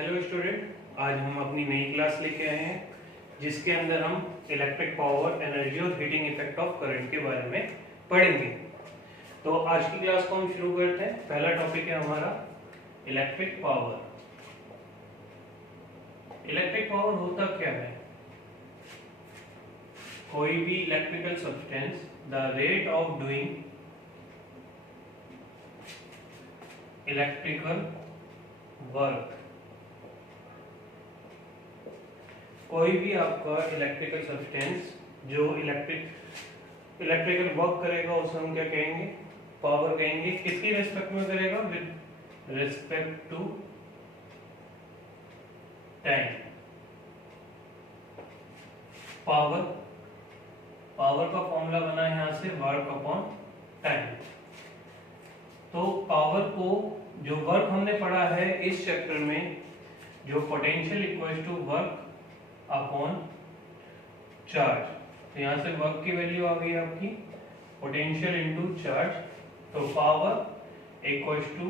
Hello student, आज हम अपनी नई क्लास लेके आए हैं जिसके अंदर हम इलेक्ट्रिक पावर, एनर्जी और हीटिंग इफेक्ट ऑफ करंट के बारे में पढ़ेंगे। तो आज की क्लास को हम शुरू करते हैं। पहला टॉपिक है हमारा इलेक्ट्रिक पावर। इलेक्ट्रिक पावर होता क्या है? कोई भी electrical substance the rate of doing electrical work, कोई भी आपका इलेक्ट्रिकल सब्सटेंस जो इलेक्ट्रिकल वर्क करेगा उसे हम क्या कहेंगे? पावर कहेंगे। किसकी रिस्पेक्ट में करेगा? With respect to time. Power का फॉर्मूला बना है यहां से वर्क अपॉन टाइम। तो पावर को, जो वर्क हमने पढ़ा है इस चैप्टर में, जो potential equals to work upon charge. तो यहां से वर्क की वैल्यू आ गई आपकी पोटेंशियल इनटू चार्ज। तो पावर इक्वल्स टू,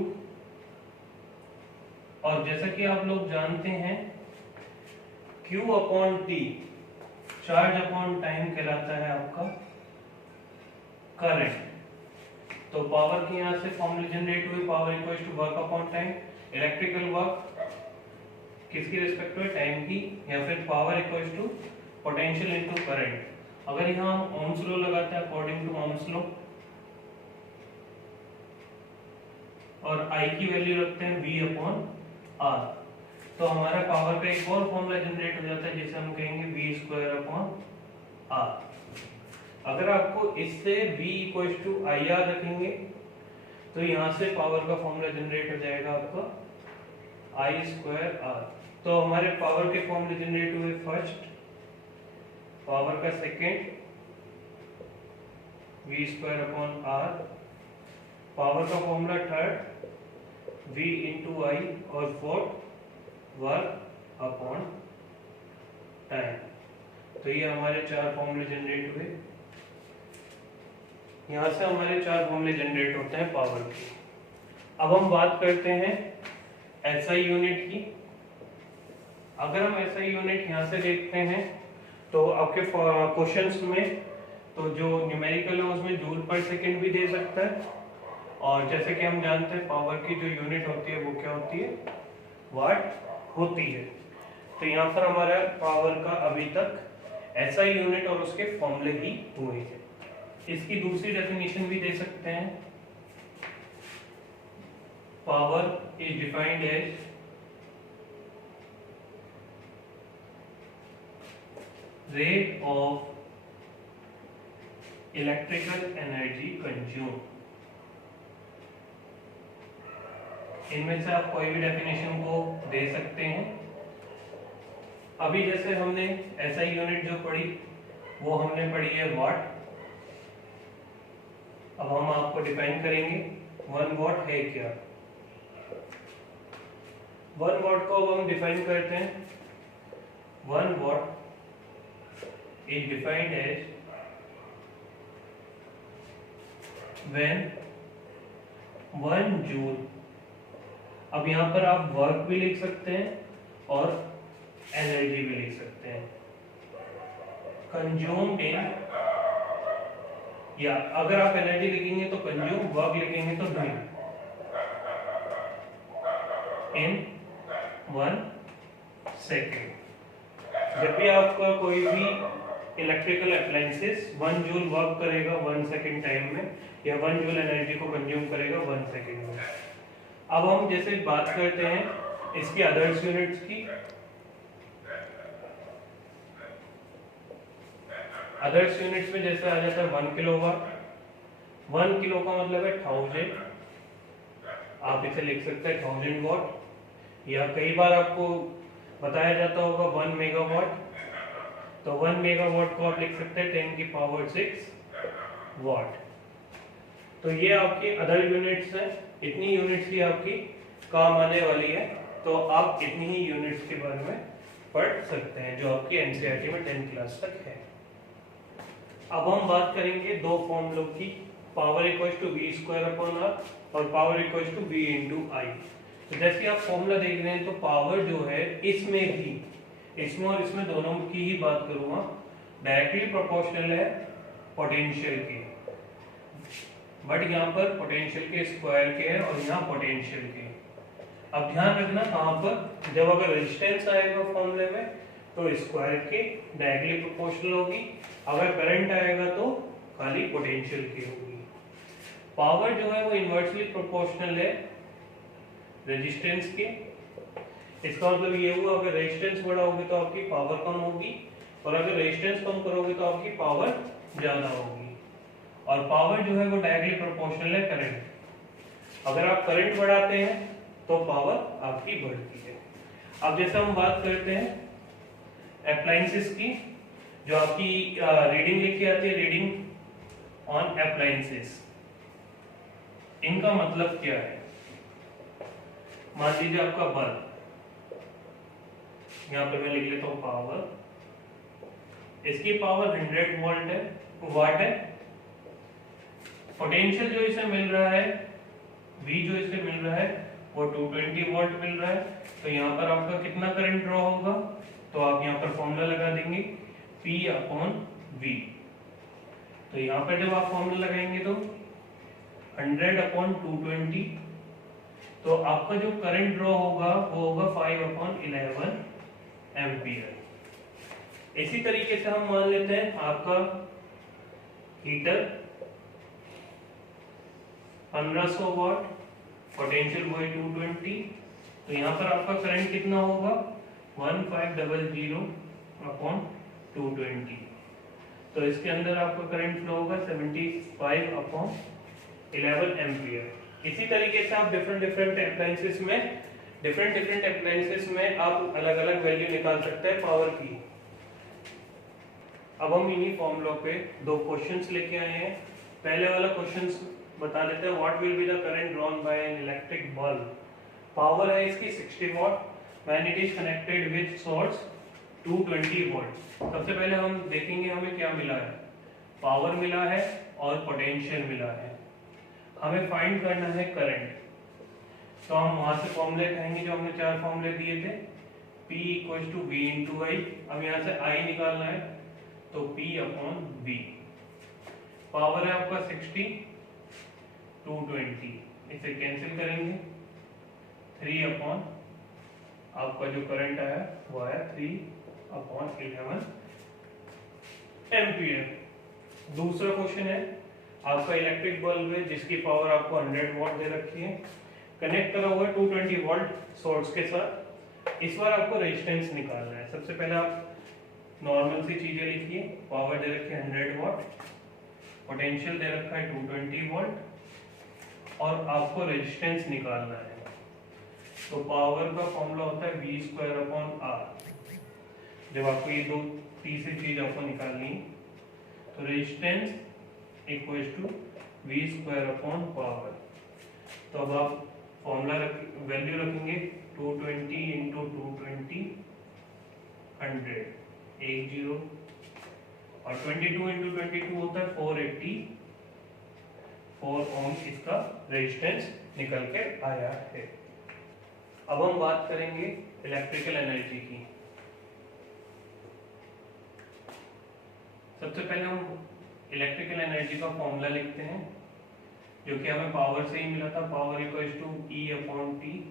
और जैसा कि आप लोग जानते हैं Q upon T charge upon time कहलाता है आपका करंट। तो पावर की यहां से फॉर्मूले जनरेट हुए, power equals to work upon time. Electrical work किसकी रिस्पेक्ट में? टाइम की, या फिर power equals to potential into current. अगर यहां हम ओम्स लॉ लगाते हैं अकॉर्डिंग टू ओम्स लॉ और I की वैल्यू रखते हैं V अपॉन R, तो हमारा पावर का एक और फॉर्मूला जनरेट हो जाता है जिसे हम कहेंगे V स्क्वायर अपॉन R। अगर आपको इससे V इक्वल्स टू IR रखेंगे तो यहां से पावर का फॉर्मूला जनरेट हो जाएगा आपका I स्क्वायर R। तो हमारे पावर के फॉर्मूले जनरेट हुए फर्स्ट, पावर का second V square upon R, power का formula third V into I, और फोर्थ वर्क अपॉन टाइम। तो ये हमारे चार फॉर्मूले जनरेट हुए। यहां से हमारे चार फॉर्मूले जनरेट होते हैं पावर के। अब हम बात करते हैं SI यूनिट की। अगर हम SI यूनिट यहां से देखते हैं तो आपके क्वेश्चंस में तो जो न्यूमेरिकल है उसमें जूल पर सेकंड भी दे सकता है, और जैसे कि हम जानते हैं पावर की जो यूनिट होती है वो क्या होती है? वाट होती है। तो यहाँ पर हमारा पावर का अभी तक SI यूनिट और उसके फॉर्मूले ही हुए हैं। इसकी दूसरी डेफिनेशन भी दे सकते हैं। Power is defined as rate of electrical energy consume. इनमें से आप कोई भी डेफिनेशन को दे सकते हैं। अभी जैसे हमने SI यूनिट जो पढ़ी वो हमने पढ़ी है वाट। अब हम आपको डिफाइन करेंगे 1 वाट है क्या। 1 वाट को अब हम डिफाइन करते हैं। 1 वाट is defined as when 1 joule, अब यहां पर आप वर्क भी लिख सकते हैं और एनर्जी भी लिख सकते हैं, कंज्यूम्ड इन, या अगर आप एनर्जी लिखेंगे तो कंज्यूम, वर्क लिखेंगे तो डूइंग, इन 1 सेकेंड। जब भी आपका कोई भी इलेक्ट्रिकल अप्लायंसेस 1 जूल वर्क करेगा 1 सेकेंड टाइम में, या 1 जूल एनर्जी को कंज्यूम करेगा 1 सेकेंड में। अब हम जैसे बात करते हैं इसकी अदर्स यूनिट्स की। अदर्स यूनिट्स में जैसे आ जाता है 1 किलोवाट। 1 किलो का मतलब है 1000, आप इसे लिख सकते हैं 1000 वाट, या कई बार आपको बताया जाता होगा 1 मेगावाट, तो 1 मेगावाट को आप लिख सकते हैं 10 की पावर 6 वाट। तो ये आपकी अदर यूनिट्स हैं। इतनी यूनिट्स ही आपकी काम आने वाली है, तो आप इतनी ही यूनिट्स के बारे में पढ़ सकते हैं जो आपकी एनसीईआरटी में 10th क्लास तक है। अब हम बात करेंगे दो फॉर्मूलों की, power equals to V square upon R और power equals to V into I। तो जैसे आप फॉर्मूला देख रहे हैं तो पावर जो है इसमें भी, इसमें और इसमें दोनों की ही बात करूंगा, डायरेक्टली प्रोपोर्शनल है पोटेंशियल के, बट यहाँ पर पोटेंशियल के स्क्वायर के है और यहाँ पोटेंशियल के। अब ध्यान रखना कहाँ पर, जब अगर रेजिस्टेंस आएगा फॉर्मूले में तो स्क्वायर के डायरेक्टली प्रोपोर्शनल होगी, अगर करंट आएगा तो खाली पोटेंशियल की होगी। पावर जो है वो इनवर्सली प्रोपोर्शनल है रेजिस्टेंस के। इसका मतलब ये हुआ अगर रेजिस्टेंस बड़ा होगी तो आपकी पावर कम होगी, और अगर रेजिस्टेंस कम करोगे तो आपकी पावर ज्यादा होगी। और पावर जो है वो डायरेक्टली प्रोपोर्शनल है करंट। अगर आप करंट बढ़ाते हैं तो पावर आपकी बढ़ती है। अब जैसे हम बात करते हैं अप्लायंसेस की, जो आपकी रीडिंग लिखी आती है, रीडिंग ऑन अप्लायंसेस, इनका मतलब क्या है। मान लीजिए आपका बल्ब, यहाँ पे मैं लिख लेता हूँ पावर, इसकी पावर 100 वोल्ट है, वाट है। पोटेंशियल जो इसे मिल रहा है, V जो इसे मिल रहा है वो 220 वोल्ट मिल रहा है। तो यहाँ पर आपका कितना करंट ड्रॉ होगा, तो आप यहाँ पर फॉर्मूला लगा देंगे P/V। तो यहाँ पर जब आप फॉर्मूला लगाएंगे तो 100/220, तो आपका जो करंट ड्रॉ होगा वो होगा 5/11 एम्पियर। इसी तरीके से हम मान लेते हैं आपका हीटर 1500 वाट, पोटेंशियल वो है 220, तो यहाँ पर आपका करंट कितना होगा 1500/220। तो इसके अंदर आपका करंट फ्लो होगा 75/11 एम्पियर। इसी तरीके से आप डिफरेंट डिफरेंट अप्लायंसेस में आप अलग अलग वैल्यू निकाल सकते हैं पावर की। अब हम इन्हीं फॉर्मूलों पे दो क्वेश्चंस लेके आए हैं। पहले वाला क्वेश्चंस बता देते हैं, what will be the current drawn by an electric bulb. Power है इसकी 60 watt, when it is connected with source 220 volt. सबसे पहले हम देखेंगे हमें क्या मिला है, पावर मिला है और पोटेंशियल मिला है। हमें फाइंड करना है करंट। तो हम वहां से फॉर्मूले कहेंगे जो हमने 4 फॉर्मूले दिए थे, P = V × I। अब यहाँ से I निकालना है तो P/V। पावर है आपका 60, 220, इसे कैंसिल करेंगे, 3/ आपका जो करंट आया वो आया 3/11 एम्पियर। दूसरा क्वेश्चन है, आपका इलेक्ट्रिक बल्ब है जिसकी पावर आपको 100 वाट दे रखी है, कनेक्ट करा हुआ है 220 वोल्ट सोर्स के साथ। इस बार आपको रेजिस्टेंस निकालना है। सबसे पहले आप नॉर्मल सी चीजें लिखिए, पावर दे रखी है 100 वाट, पोटेंशियल दे रखा है 220 वोल्ट और आपको रेजिस्टेंस निकालना है। तो पावर का फॉर्मूला होता है V²/R। जब आपको ये दो तीसरी चीज आपको निकालनी है तो रेजिस्टेंस = V²/पावर। तो अब आप फॉर्मूला वैल्यू रखेंगे 220 × 220 100 10 और 22 × 22 होता है 484 ओम इसका रेजिस्टेंस निकल के आया है। अब हम बात करेंगे इलेक्ट्रिकल एनर्जी की। सबसे पहले हम इलेक्ट्रिकल एनर्जी का फॉर्मूला लिखते हैं जो कि हमें पावर से ही मिला था, पावर = E/T।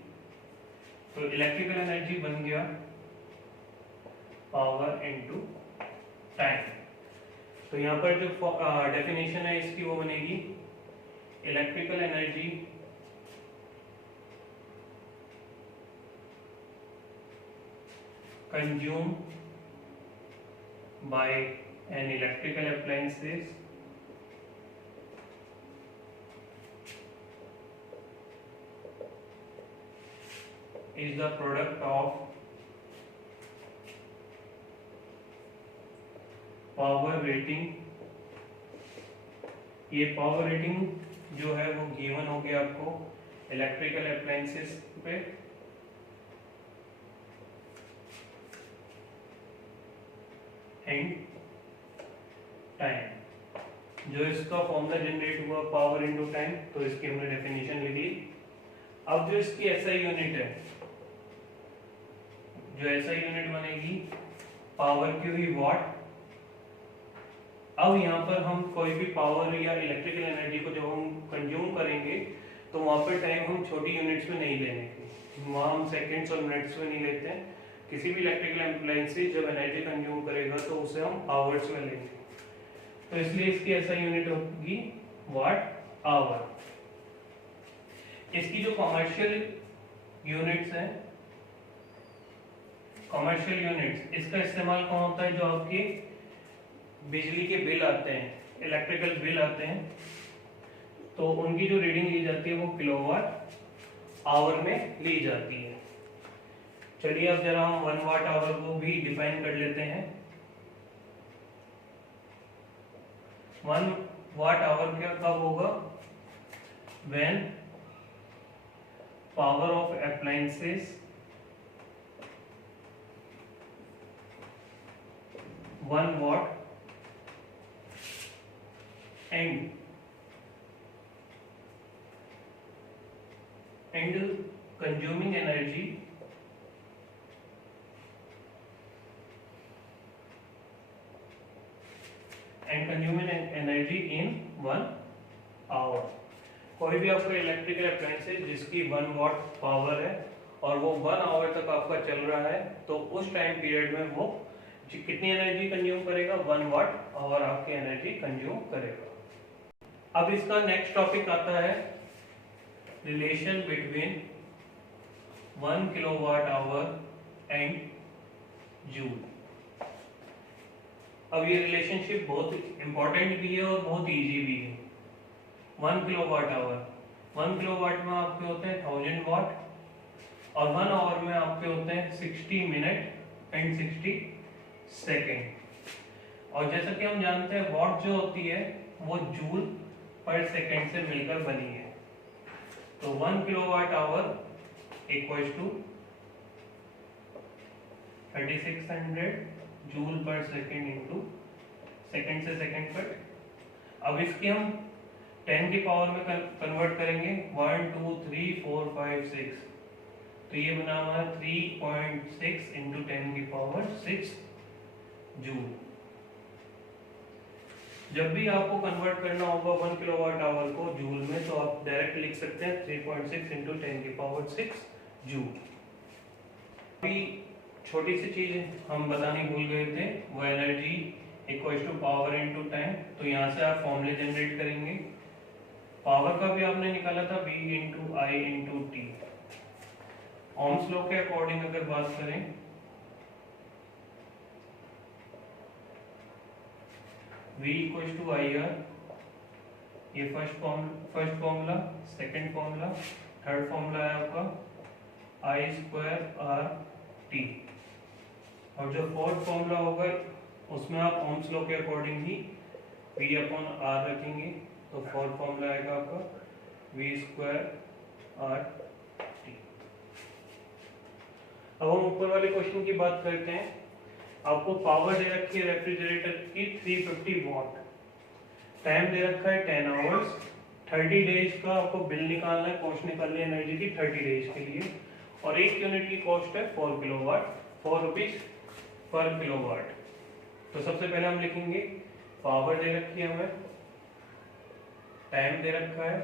तो इलेक्ट्रिकल एनर्जी बन गया पावर × टाइम। तो यहाँ पर जो डेफिनेशन है इसकी वो बनेगी electrical energy consumed by an electrical appliances is the product of power rating। ये पावर रेटिंग जो है वो गिवन हो गया आपको इलेक्ट्रिकल अप्लायंसेस पे। एंड टाइम, जो इसका फॉर्मूला जनरेट हुआ पावर × टाइम, तो इसकी हमने डेफिनेशन लिख ली। अब जो इसकी एसआई यूनिट है, जो एसआई यूनिट बनेगी पावर की हुई वॉट। अब यहाँ पर हम कोई भी पावर या इलेक्ट्रिकल एनर्जी को जब हम कंज्यूम करेंगे तो वहाँ पर टाइम हम छोटी यूनिट्स में नहीं लेंगे, वहाँ हम सेकेंड्स और मिनट्स में नहीं लेते हैं। किसी भी इलेक्ट्रिकल अप्लायंस से जब एनर्जी कंज्यूम करेगा तो उसे हम आवर्स में लेंगे, तो इसलिए इसकी एसआई यूनिट होगी वाट आवर। इसकी जो कमर्शियल यूनिट्स हैं, कमर्शियल यूनिट्स, इसका इस्तेमाल कौन होता है? जो आपके बिजली के बिल आते हैं, इलेक्ट्रिकल बिल आते हैं, तो उनकी जो रीडिंग ली जाती है वो किलोवाट आवर में ली जाती है। चलिए अब जरा हम 1 वाट आवर को भी डिफाइन कर लेते हैं। 1 वाट आवर क्या कब होगा? When power of appliances 1 watt and consuming energy in 1 hour। कोई भी आपका इलेक्ट्रिकल अप्लायंस है जिसकी 1 वाट पावर है और वो 1 आवर तक आपका चल रहा है, तो उस टाइम पीरियड में वो कितनी एनर्जी कंज्यूम करेगा? 1 वाट आवर आपकी एनर्जी कंज्यूम करेगा। अब इसका नेक्स्ट टॉपिक आता है relation between 1 kilowatt our and joule. अब ये रिलेशनशिप बहुत इंपॉर्टेंट भी है और बहुत इजी भी है। 1 किलोवाट आवर, 1 किलोवाट में आपके होते हैं 1000 वाट और 1 आवर में आपके होते हैं 60 मिनट एंड 60 सेकेंड। और जैसा कि हम जानते हैं वॉट जो होती है वो जूल पर सेकेंड से मिलकर बनी है, तो 1 kilowatt hour equals to 3600 joule पर सेकेंड इंटू सेकेंड से सेकेंड कट। अब इसकी हम 10 की पावर में कन्वर्ट करेंगे, 1 2 3 4 5 6, तो ये बना हुआ है 3.6 इंटू 10 की पावर 6 जूल। जब भी आपको कन्वर्ट करना होगा 1 किलोवाट आवर को जूल में, तो आप डायरेक्ट लिख सकते हैं 3.6 इंटू 10 की पावर 6 जूल। अभी छोटी सी चीज हम बताने भूल गए थे, वो energy equals to power into time. तो यहाँ से आप फॉर्मूले जनरेट करेंगे। पावर का भी आपने निकाला था V into I into T. Ohm's law के अकॉर्डिंग अगर बात करें, V equals to I R, ये first formula, second formula, third formula है आपका आई स्क्वायर आर टी, और जो फोर्थ फॉर्मूला होगा उसमें आप ओम्स लॉ के अकॉर्डिंग ही V अपॉन आर रखेंगे, तो फोर्थ फॉर्मूला आएगा आपका V स्क्वायर आर टी। अब हम ऊपर वाले क्वेश्चन की बात करते हैं। आपको पावर दे रखी है रेफ्रिजरेटर की 350 वॉट, टाइम दे रखा है 10 आवर्स, 30 डेज का आपको बिल निकालना है, कॉस्ट निकालनी है एनर्जी की 30 डेज के लिए, और एक यूनिट की कॉस्ट है 4 किलोवाट, 4 रुपीज पर किलोवाट। तो सबसे पहले हम लिखेंगे पावर दे रखी है हमें, टाइम दे रखा है,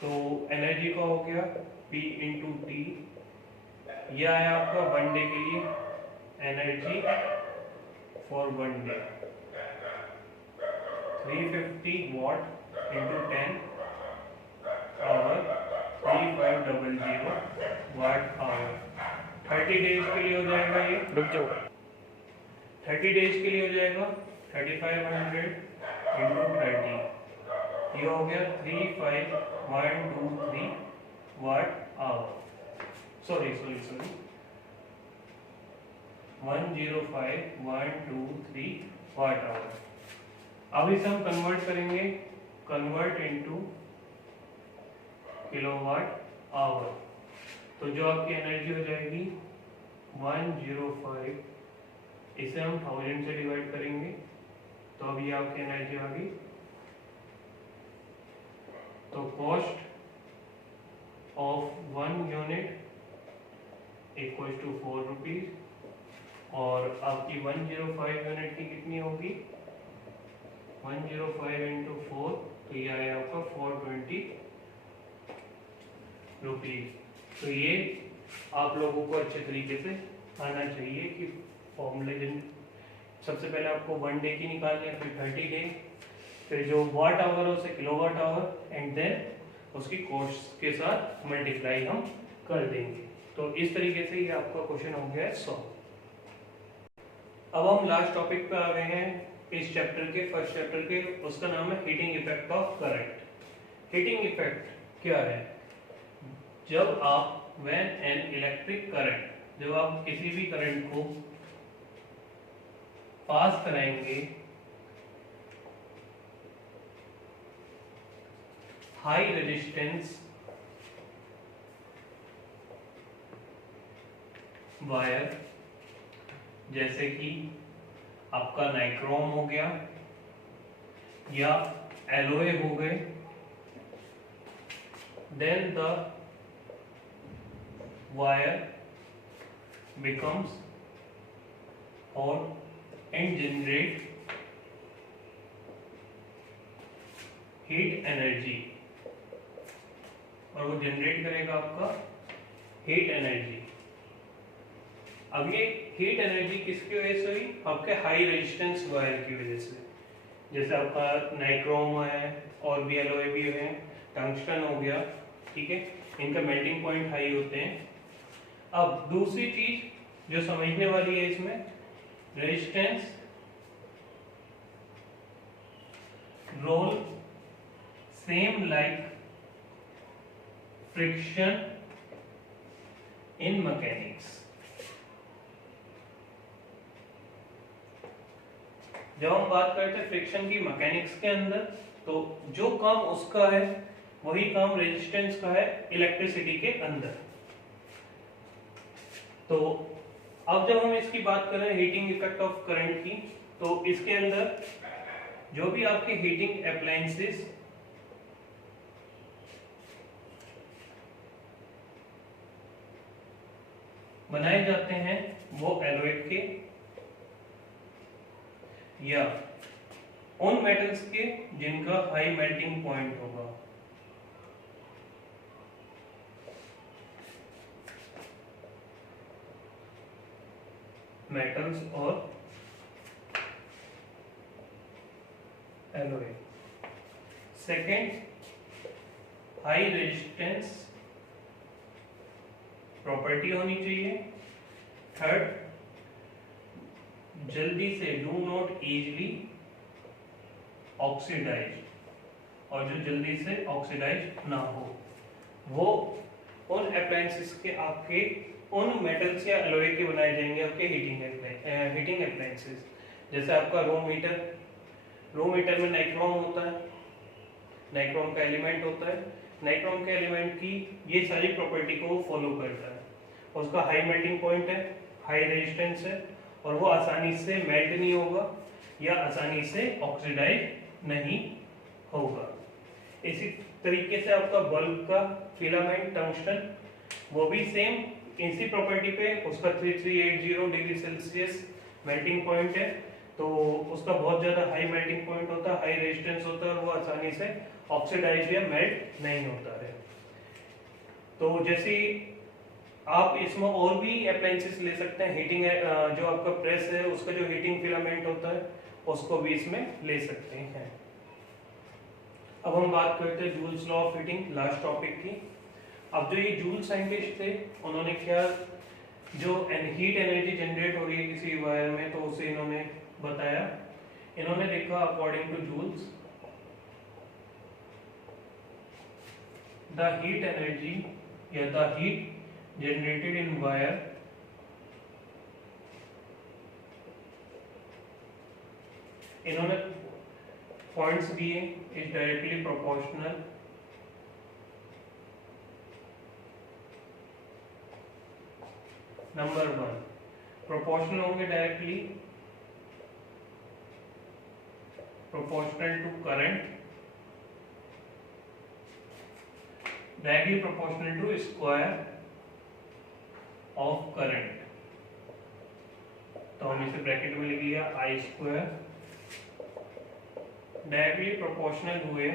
तो एनर्जी का हो गया P इंटू टी, यह आया आपका 1 डे के लिए energy for 1 day, 350 watt into 10 hour, 3500 watt hour. 30 days के लिए हो जाएगा, ये रुक जाओ, 30 डेज के लिए हो जाएगा 3500 इंटू 30, ये हो गया 35123 watt hour, sorry 105123 watt hour. अब इसे हम कन्वर्ट करेंगे, कन्वर्ट इनटू किलोवाट आवर, तो जो आपकी एनर्जी हो जाएगी 105, इसे हम 1000 से डिवाइड करेंगे, तो अब ये आपकी एनर्जी आ गई तो cost of 1 unit equal to 4 rupees, और आपकी 105 यूनिट की कितनी होगी, 105 इंटू 4, तो ये आया आपका 420 रुपीज। तो ये आप लोगों को अच्छे तरीके से आना चाहिए कि फॉर्मूले सबसे पहले आपको 1 डे की निकालनी है, फिर 30 डे, फिर जो वाट आवर है उसे किलोवाट आवर, एंड देन उसकी कॉस्ट के साथ मल्टीप्लाई हम कर देंगे। तो इस तरीके से ये आपका क्वेश्चन हो गया है 100। अब हम लास्ट टॉपिक पे आ गए हैं इस चैप्टर के, फर्स्ट चैप्टर के, उसका नाम है heating effect of current. Heating effect क्या है, जब आप व्हेन एन इलेक्ट्रिक करंट, जब आप किसी भी करंट को पास कराएंगे हाई रेजिस्टेंस वायर, जैसे कि आपका नाइक्रोम हो गया या एलोए हो गए, then the wire becomes hot and generate heat energy, और वो जनरेट करेगा आपका हीट एनर्जी। अब ये हीट एनर्जी किसकी वजह से हुई, आपके हाई रेजिस्टेंस वायर की वजह से, जैसे आपका नाइक्रोम है और भी एलोए भी है, टंगस्टन हो गया, ठीक है, इनका मेल्टिंग पॉइंट हाई होते हैं। अब दूसरी चीज जो समझने वाली है इसमें, resistance role same like friction in mechanics. जब हम बात करते हैं फ्रिक्शन की मैकेनिक्स के अंदर, तो जो काम उसका है वही काम रेजिस्टेंस का है इलेक्ट्रिसिटी के अंदर। तो अब जब हम इसकी बात कर रहे हैं हीटिंग इफेक्ट ऑफ करंट की, तो इसके अंदर जो भी आपके हीटिंग अप्लायंसेस बनाए जाते हैं वो एलोएड के या उन मेटल्स के जिनका हाई मेल्टिंग पॉइंट होगा। मेटल्स और alloy. Second, high resistance property होनी चाहिए। थर्ड, जल्दी से डू नॉट इजीली ऑक्सीडाइज, और जो जल्दी से ऑक्सीडाइज ना हो वो उन अप्लायंसेस के आपके उन मेटल्स या एलोए के बनाए जाएंगे आपके हीटिंग अप्लायंसेस। जैसे आपका रूम हीटर में नाइक्रोम होता है, नाइक्रोम का एलिमेंट होता है, नाइक्रोम के एलिमेंट की ये सारी प्रॉपर्टी को वो फॉलो करता है। उसका हाई मेल्टिंग पॉइंट है, हाई रेजिस्टेंस है, और वो आसानी से मेल्ट नहीं होगा या आसानी से ऑक्सीडाइज नहीं होगा। इसी तरीके से आपका बल्ब का फिलामेंट टंगस्टन, वो भी सेम इसी प्रॉपर्टी पे, उसका 3380 डिग्री सेल्सियस मेल्टिंग पॉइंट है, तो उसका बहुत ज्यादा हाई मेल्टिंग पॉइंट होता है, हाई रेजिस्टेंस होता है, और वो आसानी से ऑक्सीडाइज या मेल्ट नहीं होता है। तो जैसे आप इसमें और भी अप्लायंसेस ले सकते हैं, हीटिंग जो आपका प्रेस है उसका जो हीटिंग फिलामेंट होता है उसको भी इसमें ले सकते हैं। अब हम बात करते हैं joules law of heating, last topic की। अब जो ये जूल साइंटिस्ट थे उन्होंने क्या, जो हीट एनर्जी जनरेट हो रही है किसी वायर में, तो उसे इन्होंने बताया। इन्होंने देखा according to Joule's the heat energy या the heat generated in wire इन्होंने पॉइंट्स दिए, is directly proportional number 1 proportional होंगे directly proportional to current, directly proportional to square of current. तो हम इसे ब्रैकेट में लिख लिया आई स्क्वायर डायरेक्टली प्रोपोर्शनल हुए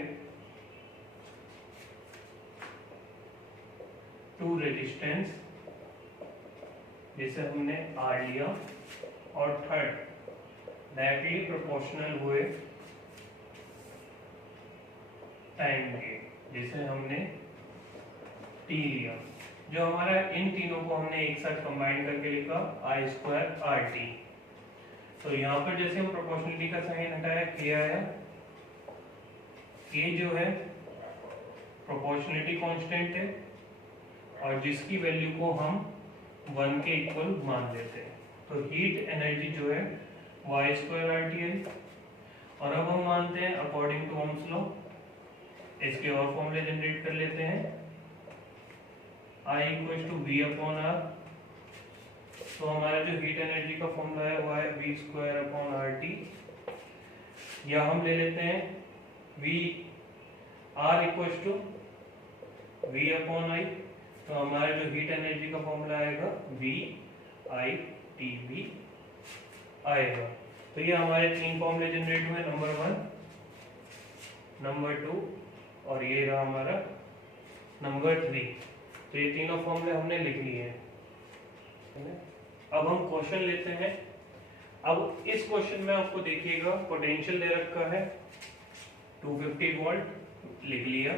टू रेजिस्टेंस, जिसे हमने आर लिया, और थर्ड डायरेक्टली प्रोपोर्शनल हुए टाइम के, जिसे हमने टी लिया। जो हमारा इन तीनों को हमने एक साथ कंबाइन करके लिखा आई स्क्वायर आर टी। तो यहाँ पर जैसे हम प्रोपोर्शनलिटी का साइन हटाया, के आया, के जो है प्रोपोर्शनलिटी कांस्टेंट है और जिसकी वैल्यू को हम 1 के इक्वल मान लेते हैं। तो हीट एनर्जी जो है वाई स्क्वायर आर टी है। और अब हम मानते हैं अकॉर्डिंग टू ओम्स लॉ, इसके और फॉर्मूले जनरेट कर लेते हैं। I equal to V upon R. तो हमारा जो हीट एनर्जी का फॉर्मूला है वो है V square upon R T, या हम ले लेते हैं V R equal to V upon I. तो हमारा जो हीट एनर्जी का फॉर्मूला आएगा वी आई टी वी आएगा। तो ये हमारे तीन फॉर्मूले जनरेट हुए, नंबर 1, नंबर 2 और ये रहा हमारा नंबर 3। तो ये तीनों फॉर्मूले हमने लिख लिए हैं। अब हम क्वेश्चन लेते हैं। अब इस क्वेश्चन में आपको देखिएगा पोटेंशियल दे रखा है 250 वोल्ट, लिख लिया।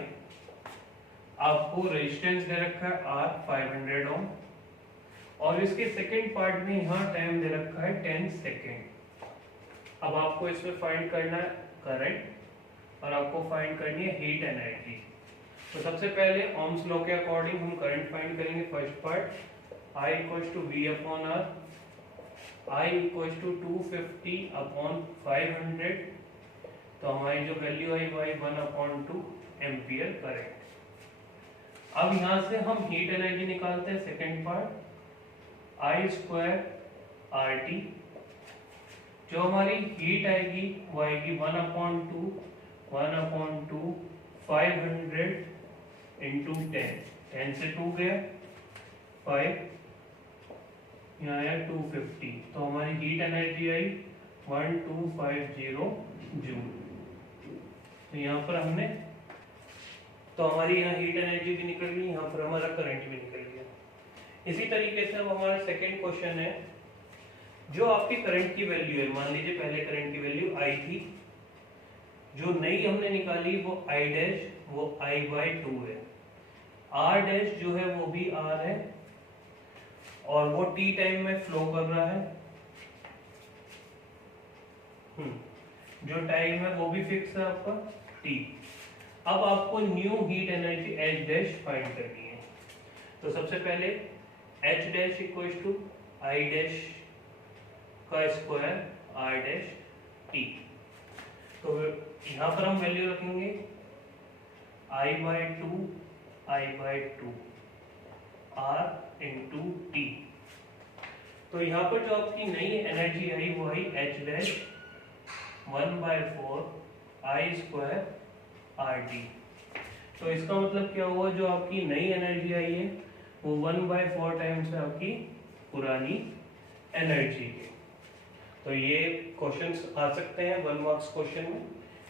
आपको रेजिस्टेंस दे रखा है R 500 ओम, और इसके सेकंड पार्ट में यहाँ टाइम दे रखा है 10 सेकेंड। अब आपको इसमें फाइंड करना है करंट और आपको फाइंड करनी है हीट एनर्जी। तो सबसे पहले ओम्स लॉ के अकॉर्डिंग हम करंट फाइंड करेंगे। First part I equal to V upon R, I equal to 250 upon 500। तो हमारी जो वैल्यू आई वो 1/2 एम्पियर करंट। अब यहाँ से हम हीट एनर्जी निकालते हैं। Second part I square R T, जो हमारी हीट आएगी वो आएगी 1/2 500 इंटू 10 से 2 गया 5, यहाँ आया 250। तो हमारी हीट एनर्जी आई 1250 जूल। तो यहाँ पर हमने, तो हमारी यहाँ हीट एनर्जी भी निकल गई, यहाँ पर हमारा करंट भी निकल गया। इसी तरीके से अब हमारा सेकेंड क्वेश्चन है, जो आपकी करंट की वैल्यू है, मान लीजिए पहले करंट की वैल्यू आई थी, जो नई हमने निकाली वो आई डैश, वो I/2 है। आर डैश जो है वो भी आर है और वो टी टाइम में फ्लो कर रहा है। जो टाइम है वो भी फिक्स है आपका टी। अब आपको new heat energy H dash find करनी है। तो सबसे पहले H dash equal to I dash का स्क्वायर आर डैश टी। तो यहाँ पर हम वैल्यू रखेंगे I/2 R इंटू टी। तो यहाँ पर जो आपकी नई एनर्जी आई वो I H dash 1/4 I square R T. तो इसका मतलब क्या हुआ, जो आपकी नई एनर्जी आई है वो 1/4 टाइम्स है आपकी पुरानी एनर्जी की। तो ये क्वेश्चंस आ सकते हैं 1 मार्क्स क्वेश्चन में,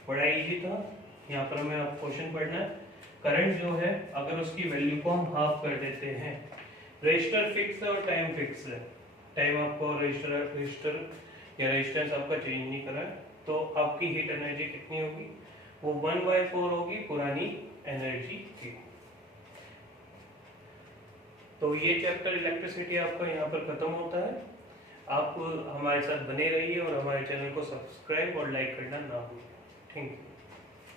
बड़ा इजी था। यहाँ पर हमें आप क्वेश्चन पढ़ना है। करंट जो है अगर उसकी वैल्यू को हम हाफ कर देते हैं, रजिस्टर फिक्स है और टाइम फिक्स है, टाइम आपको रजिस्टर या रेजिस्टेंस आपका चेंज नहीं करा है, तो आपकी हीट एनर्जी कितनी होगी, वो 1/4 होगी पुरानी एनर्जी की। तो ये चैप्टर इलेक्ट्रिसिटी आपका यहाँ पर खत्म होता है। आप हमारे साथ बने रहिए और हमारे चैनल को सब्सक्राइब और लाइक करना ना भूलें। Thank you.